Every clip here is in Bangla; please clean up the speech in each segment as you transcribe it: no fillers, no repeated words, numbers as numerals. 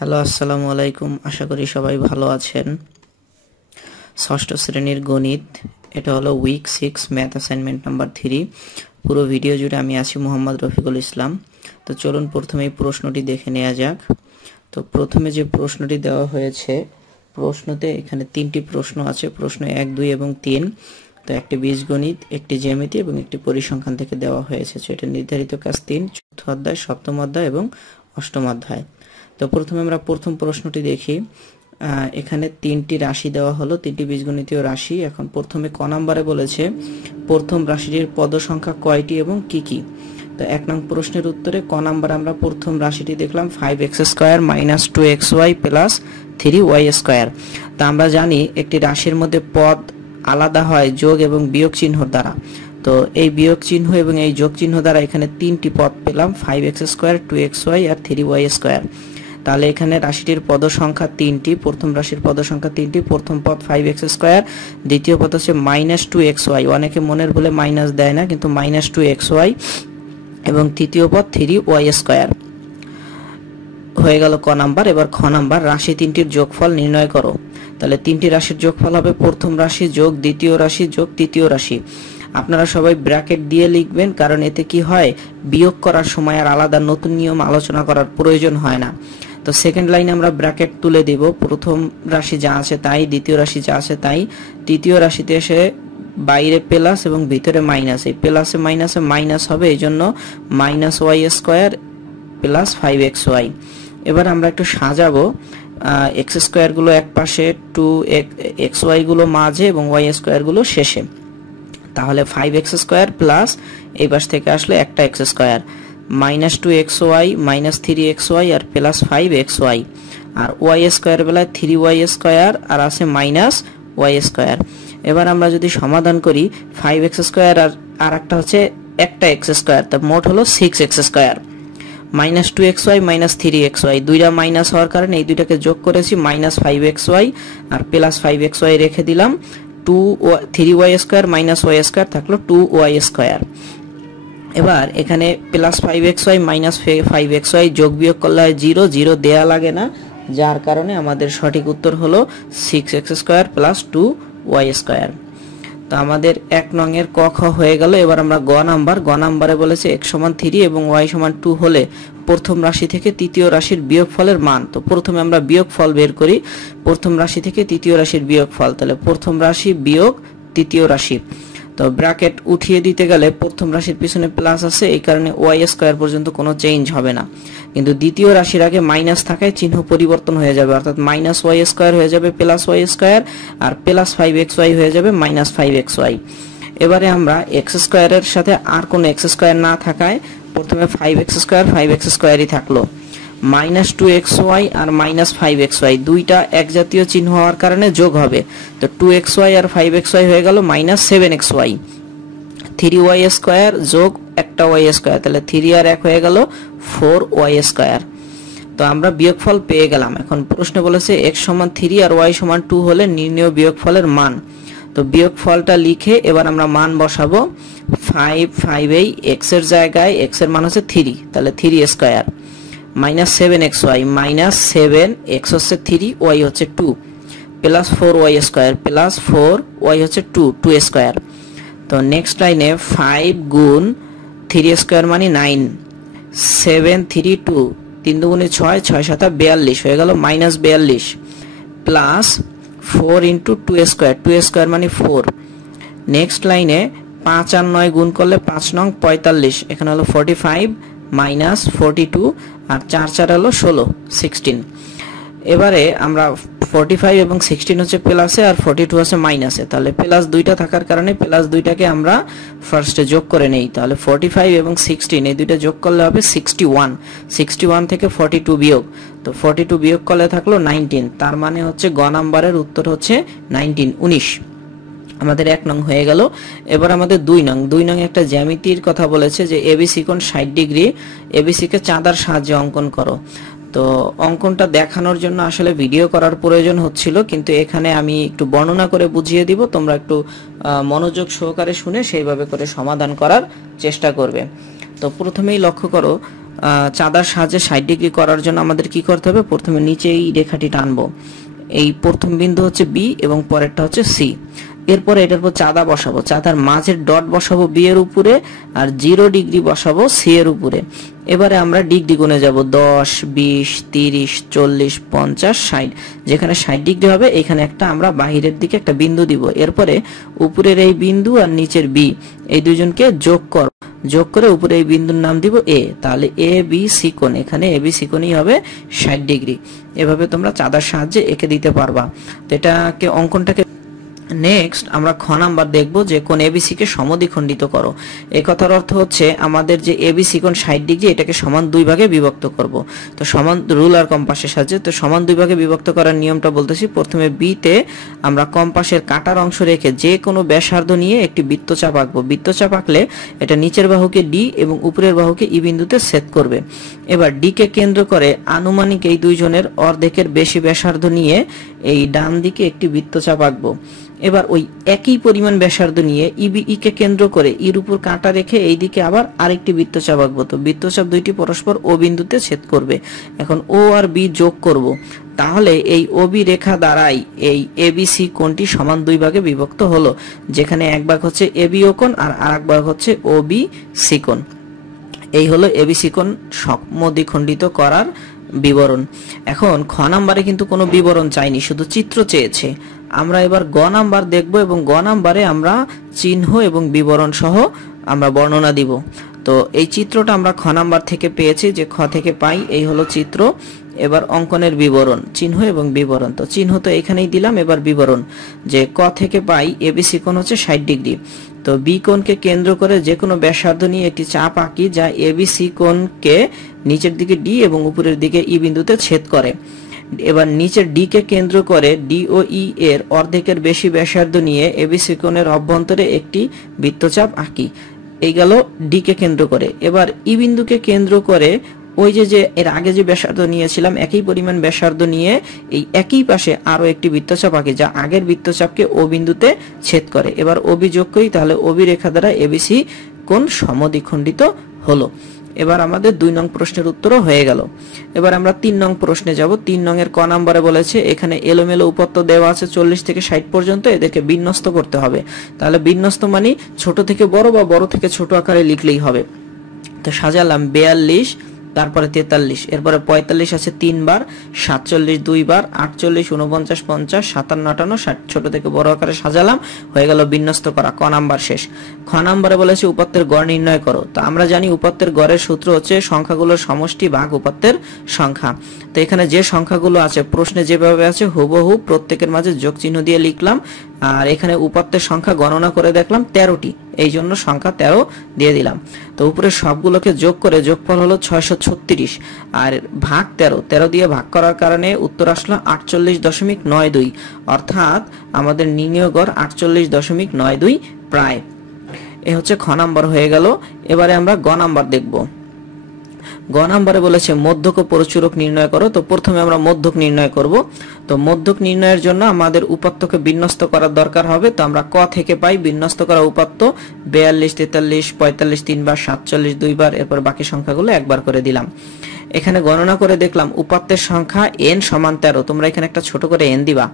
হ্যালো, আসসালামু আলাইকুম। আশা করি সবাই ভালো আছেন। ষষ্ঠ শ্রেণীর গণিত, এটা হলো উইক 6 ম্যাথ অ্যাসাইনমেন্ট নাম্বার 3। পুরো ভিডিও জুড়ে আমি আছি মোহাম্মদ রফিকুল ইসলাম। তো চলুন প্রথমেই প্রশ্নটি দেখে নেওয়া যাক। তো প্রথমে যে প্রশ্নটি দেওয়া হয়েছে, প্রশ্নতে এখানে তিনটি প্রশ্ন আছে, প্রশ্ন 1, 2 এবং 3। তো একটি বীজগণিত, একটি জ্যামিতি এবং একটি পরিসংখ্যান থেকে দেওয়া হয়েছে। এটা নির্ধারিত কাজ 3, চতুর্থ অধ্যায়, সপ্তম অধ্যায় এবং অষ্টম অধ্যায়। তো প্রথমে আমরা প্রথম প্রশ্নটি দেখি। এখানে তিনটি রাশি দেওয়া হলো, তিনটি বীজগণিতীয় রাশি। এখন প্রথমে ক নাম্বারে বলেছে প্রথম রাশিটির পদ সংখ্যা কয়টি এবং কি কি। তো 1 নং প্রশ্নের উত্তরে ক নাম্বারে আমরা প্রথম রাশিটি দেখলাম 5x² - 2xy + 3y²। তা আমরা জানি একটি রাশির মধ্যে পদ আলাদা হয় যোগ এবং বিয়োগ চিহ্ন দ্বারা। তো এই বিয়োগ চিহ্ন এবং এই যোগ চিহ্ন দ্বারা এখানে তিনটি পদ পেলাম, 5x², 2xy আর 3y²। তাহলে এখানে রাশিটির পদ সংখ্যা 3টি, প্রথম রাশির পদ সংখ্যা 3টি। প্রথম পদ 5x², দ্বিতীয় পদ হচ্ছে -2xy, অনেকে মনের ভুলে মাইনাস দেয় না, কিন্তু -2xy, এবং তৃতীয় পদ 3y²। হয়ে গেল ক নাম্বার। এবার খ নাম্বার, রাশি তিনটির যোগফল নির্ণয় করো। তাহলে তিনটি রাশির যোগফল হবে প্রথম রাশি যোগ দ্বিতীয় রাশি যোগ তৃতীয় রাশি। আপনারা সবাই ব্র্যাকেট দিয়ে লিখবেন, কারণ এতে কি হয়, বিয়োগ করার সময় আর আলাদা নতুন নিয়ম আলোচনা করার প্রয়োজন হয় না। তো সেকেন্ড লাইনে আমরা ব্র্যাকেট তুলে দিব, প্রথম রাশি যা আছে তাই, দ্বিতীয় রাশি যা আছে তাই, তৃতীয় রাশিতে এসে বাইরে প্লাস এবং ভিতরে মাইনাস। এই প্লাসে মাইনাসে মাইনাস হবে, এই জন্য -y² + 5xy। এবার আমরা একটু সাজাবো, x² গুলো এক পাশে, 2xy গুলো মাঝে এবং y² গুলো শেষে। তাহলে 5x² প্লাস এই পাশ থেকে আসলে একটা x², -2xy -3xy আর প্লাস 5xy, আর y² বেলায় 3y² আর আছে -y²। এবার আমরা যদি সমাধান করি, 5x² আর একটা হচ্ছে একটা x², তা মোট হলো 6x²। -2xy -3xy, দুইটা মাইনাস হওয়ার কারণে এই দুইটাকে যোগ করেছি, -5xy আর +5xy রেখে দিলাম। 3y² -y² থাকলো 2y²। এবার এখানে +5xy -5xy যোগ বিয়োগ করলে হয় 0, 0 দেয়া লাগে না, যার কারণে আমাদের সঠিক উত্তর হলো 6x² + 2y²। তো আমাদের 1 নং এর ক খ হয়ে গেল। এবার আমরা গ নাম্বারে বলেছে x = 3 এবং y = 2 হলে প্রথম রাশি থেকে তৃতীয় রাশির বিয়োগফলের মান। তো প্রথমে আমরা বিয়োগফল বের করি, প্রথম রাশি থেকে তৃতীয় রাশির বিয়োগফল। তাহলে প্রথম রাশি বিয়োগ তৃতীয় রাশি। তো ব্র্যাকেট উঠিয়ে দিতে গেলে প্রথম রাশির পিছনে প্লাস আছে, এই কারণে y² পর্যন্ত কোনো চেঞ্জ হবে না, কিন্তু দ্বিতীয় রাশির আগে মাইনাস থাকায় চিহ্ন পরিবর্তন হয়ে যাবে, অর্থাৎ -y² হয়ে যাবে +y², আর +5xy হয়ে যাবে -5xy। এবারে আমরা x² এর সাথে আর কোনো x² না থাকায় প্রথমে 5x² থাকলো, -2xy আর -5xy দুইটা এক জাতীয় চিহ্ন হওয়ার কারণে যোগ হবে। তো 2xy আর 5xy হয়ে গেল -7xy, 3y² যোগ একটা y², তাহলে 3 আর 1 হয়ে গেল 4y²। তো আমরা বিয়োগফল পেয়ে গেলাম। এখন প্রশ্নে বলেছে x = 3 আর y = 2 হলে নির্ণেয় বিয়োগফলের মান। তো বিয়োগফলটা লিখে এবার আমরা মান বসাবো। 5 এই x এর জায়গায়, x এর মান হচ্ছে 3, তাহলে 3² -7xy -7, x হচ্ছে 3, y হচ্ছে 2, + 4y² + 4y হচ্ছে 2² তো নেক্সট লাইনে 5 গুণ 3² মানে 9, 7 3 2, 3 দুগুণে 6, 6 7 42 হয়ে গেল -42, প্লাস 4 × 2² মানে 4। নেক্সট লাইনে 5 আর 9 গুণ করলে 5 নং 45, এখানে হলো 45 -42, আর 4 4 হলো 16, 16। এবারে আমরা 45 এবং 16 হচ্ছে প্লাসে আর 42 হচ্ছে মাইনাসে, তাহলে প্লাস দুইটা থাকার কারণে প্লাস দুইটাকে আমরা ফার্স্টে যোগ করে নেই। তাহলে 45 এবং 16 এই দুইটা যোগ করলে হবে 61, 61 থেকে 42 বিয়োগ, তো 42 বিয়োগ করলে থাকলো 19, তার মানে হচ্ছে গ নাম্বারের উত্তর হচ্ছে 19। আমাদের 1 নং হয়ে গেল। এবার আমাদের 2 নং একটা জ্যামিতির কথা বলেছে যে এবিসি কোণ 60 ডিগ্রি, এবিসি কে চাঁদার সাহায্যে অঙ্কন করো। তো অঙ্কনটা দেখানোর জন্য আসলে ভিডিও করার প্রয়োজন হচ্ছিল, কিন্তু এখানে আমি একটু বর্ণনা করে বুঝিয়ে দিব, তোমরা একটু মনোযোগ সহকারে শুনে সেইভাবে করে সমাধান করার চেষ্টা করবে। তো প্রথমেই লক্ষ্য করো চাঁদার সাহায্যে 60 ডিগ্রি করার জন্য আমাদের কি করতে হবে, প্রথমে নিচে এই রেখাটি টানবো। এই প্রথম বিন্দু হচ্ছে বি এবং পরেরটা হচ্ছে সি। এরপরে এটার উপর চাঁদা বসাবো, চাঁদার মাঝের ডট বসাবো বি এর উপরে আর 0 ডিগ্রি বসাবো সি এর উপরে। এবারে আমরা ডিগ্রি গুনে যাব 10, 20, 30, 40, 50, 60। যেখানে 60 ডিগ্রি হবে এখানে একটা আমরা বাহিরের দিকে একটা বিন্দু দিব। এরপরে উপরের এই বিন্দু আর নিচের বি এই দুইজনকে যোগ করে উপরে এই বিন্দুর নাম দিব এ। তাহলে এ বি সি কোণ, এখানে এ বি সি কোণই হবে 60 ডিগ্রি। এভাবে তোমরা চাঁদার সাহায্যে এঁকে দিতে পারবা। তো এটাকে অঙ্কনটাকে নেক্সট আমরা খ নাম্বার দেখব যে কোণ এবিসি কে সমদ্বিখণ্ডিত করো। এই কথার অর্থ হচ্ছে আমাদের যে এবিসি কোণ 60 ডিগ্রি এটাকে সমান 2 ভাগে বিভক্ত করব। তো সমান রুলার কম্পাসের সাহায্যে তো সমান 2 ভাগে বিভক্ত করার নিয়মটা বলতেছি। প্রথমে বি তে আমরা কম্পাসের কাটার অংশ রেখে যে কোনো ব্যাসার্ধ নিয়ে একটি বৃত্তচাপ আঁকবো। বৃত্তচাপ আঁকলে এটা নিচের বাহুকে ডি এবং উপরের বাহুকে ই বিন্দুতে ছেদ করবে। এবার ডি কে কেন্দ্র করে আনুমানিক এই দুইজনের অর্ধেকের বেশি ব্যাসার্ধ নিয়ে এই ডান দিকে একটি বৃত্তচাপ আঁকবো। এবার ওই একই পরিমাণ ব্যাসার্ধ নিয়ে ই কে কেন্দ্র করে ইর উপর কাঁটা রেখে এই দিকে আবার আরেকটি বৃত্তচাপ আঁকবো। তো বৃত্তচাপ দুইটি পরস্পর ও বিন্দুতে ছেদ করবে। এখন ও আর বি যোগ করব, তাহলে এই ও বি রেখা দ্বারাই এই এবিসি কোণটি সমান 2 ভাগে বিভক্ত হলো, যেখানে এক ভাগ হচ্ছে এবিও কোণ আর আরেক ভাগ হচ্ছে ও বি সি কোণ। এই হলো এবিসি কোণ সমদ্বিখণ্ডিত করার বিবরণ। এখন খ নাম্বারে কিন্তু কোনো বিবরণ চাইনি, শুধু চিত্র চেয়েছে। আমরা এবার গ নাম্বার দেখব এবং গ নাম্বারে আমরা চিহ্ন এবং বিবরণ সহ আমরা বর্ণনা দিব। তো এই চিত্রটা আমরা খ নাম্বার থেকে পেয়েছি, যে খ থেকে পাই এই হলো চিত্র। এবার অঙ্কনের বিবরণ, চিহ্ন এবং বিবরণ। তো চিহ্ন তো এখানেই দিলাম, এবার বিবরণ যে ক থেকে পাই এবিসি কোণ হচ্ছে 60 ডিগ্রি। তো বি কোণকে কেন্দ্র করে যে কোনো ব্যাসার্ধ নিয়ে একটি চাপ আঁকি যা এবিসি কোণকে নিচের দিকে ডি এবং উপরের দিকে ই বিন্দুতে ছেদ করে। এবার নিচের ডি কে কেন্দ্র করে ডি ও ই এর অর্ধেকের বেশি ব্যাসার্ধ নিয়ে এবিসি কোণের অভ্যন্তরে একটি বৃত্তচাপ আঁকি। এই গেল ডি কে কেন্দ্র করে। এবার ই বিন্দুকে কেন্দ্র করে ওই যে এর আগে যে ব্যাসার্ধ নিয়েছিলাম একই পরিমাণ ব্যাসার্ধ নিয়ে এই একই পাশে আরো একটি বৃত্তচাপ আঁকি যা আগের বৃত্তচাপকে ও বিন্দুতে ছেদ করে। এবার ওবি যোগ করি, তাহলে ওবি রেখা দ্বারা এবিসি কোণ সমদ্বিখণ্ডিত হলো। এবার আমাদের 2 নং প্রশ্নের উত্তরও হয়ে গেল। এবার আমরা 3 নং প্রশ্নে যাব। 3 নং এর ক নম্বরে বলেছে এখানে এলোমেলো উপাত্ত দেওয়া আছে 40 থেকে 60 পর্যন্ত, এদেরকে বিন্যস্ত করতে হবে। তাহলে বিন্যস্ত মানে ছোট থেকে বড় বা বড় থেকে ছোট আকারে লিখলেই হবে। তো সাজালাম 42, তারপরে 43, এরপরে 45 আছে 3 বার, 47 2 বার, 48 49 50 57 58 60, ছোট থেকে বড় আকারে সাজালাম, হয়ে গেল বিন্যস্ত করা। ক নাম্বার শেষ। খ নাম্বারে বলেছে উপাত্তের গড় নির্ণয় করো। তো আমরা জানি উপাত্তের গড়ের সূত্র হচ্ছে সংখ্যাগুলোর সমষ্টি ভাগ উপাত্তের সংখ্যা। তো এখানে যে সংখ্যাগুলো আছে প্রশ্নে যেভাবে আছে হুবহু প্রত্যেকের মাঝে যোগ চিহ্ন দিয়ে লিখলাম। আর এখানে উপাত্তের সংখ্যা গণনা করে দেখলাম 13টি, এই জন্য সংখ্যা 13 দিয়ে দিলাম। তো উপরে সবগুলোকে যোগ করে যোগফল হলো 636 আর ভাগ 13 দিয়ে ভাগ করার কারণে উত্তর আসলো 48.92, অর্থাৎ আমাদের নির্ণয় গড় 48.92 প্রায়। এ হচ্ছে খ নাম্বার হয়ে গেল। এবারে আমরা গ নাম্বার দেখব। গ নাম্বারে বলেছে মধ্যক ও পরিচূরক নির্ণয় করো। তো প্রথমে আমরা মধ্যক নির্ণয় করব। তো মধ্যক নির্ণয়ের জন্য আমাদের উপাত্তকে বিন্যস্ত করার দরকার হবে। তো আমরা ক থেকে পাই বিন্যস্ত করা উপাত্ত 42 43 45 3 বার, 47 2 বার, এরপর বাকি সংখ্যাগুলো একবার করে দিলাম। এখানে গণনা করে দেখলাম উপাত্তের সংখ্যা n সমান 13। তোমরা এখানে একটা ছোট করে n দিবা,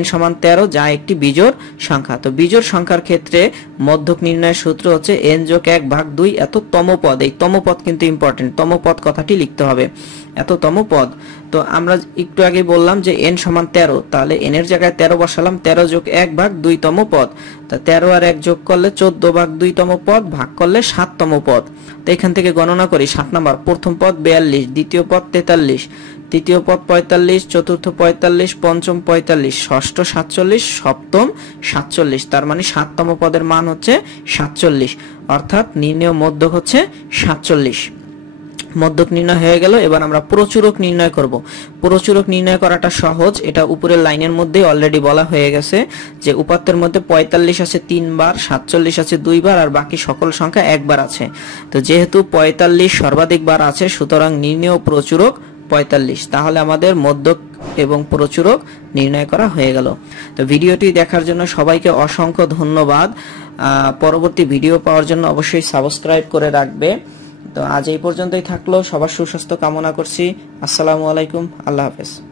n সমান 13 যা একটি বিজোড় সংখ্যা। তো বিজোড় সংখ্যার ক্ষেত্রে মধ্যক নির্ণয়ের সূত্র হচ্ছে n যোগ 1 ভাগ 2 এত তম পদ। এই তম পদ কিন্তু ইম্পর্টেন্ট, তম পদ কথাটি লিখতে হবে, এত তম পদ। তো আমরা একটু আগে বললাম যে n সমান 13, তাহলে n এর জায়গায় 13 বসালাম, 13 যোগ 1 ভাগ 2 তম পদ। তা 13 আর 1 যোগ করলে 14 ভাগ 2 তম পদ, ভাগ করলে 7 তম পদ। তো এখান থেকে গণনা করি 7 নাম্বার, প্রথম পদ 42, দ্বিতীয় পদ 43, তৃতীয় পদ 45, চতুর্থ 45, পঞ্চম 45, ষষ্ঠ 47, সপ্তম 47। তার মানে 7 তম পদের মান হচ্ছে 47, অর্থাৎ নির্ণয় মধ্যক হচ্ছে 47। মধ্যক নির্ণয় হয়ে গেল। এবার আমরা প্রচুরক নির্ণয় করব। প্রচুরক নির্ণয় করাটা সহজ, এটা উপরের লাইনের মধ্যে অলরেডি বলা হয়ে গেছে যে উপাত্তের মধ্যে 45 আছে 3 বার, 47 আছে 2 বার, আর বাকি সকল সংখ্যা 1 বার আছে। তো যেহেতু 45 সর্বাধিক বার আছে, সুতরাং নির্ণয় প্রচুরক 45। তাহলে আমাদের মধ্যক এবং প্রচুরক নির্ণয় করা হয়ে গেল। তো ভিডিওটি দেখার জন্য সবাইকে অসংখ্য ধন্যবাদ। পরবর্তী ভিডিও পাওয়ার জন্য অবশ্যই সাবস্ক্রাইব করে রাখবে। তো আজ এই পর্যন্তই থাকলো, সবার সুস্বাস্থ্য কামনা করছি। আসসালামু আলাইকুম, আল্লাহ হাফেজ।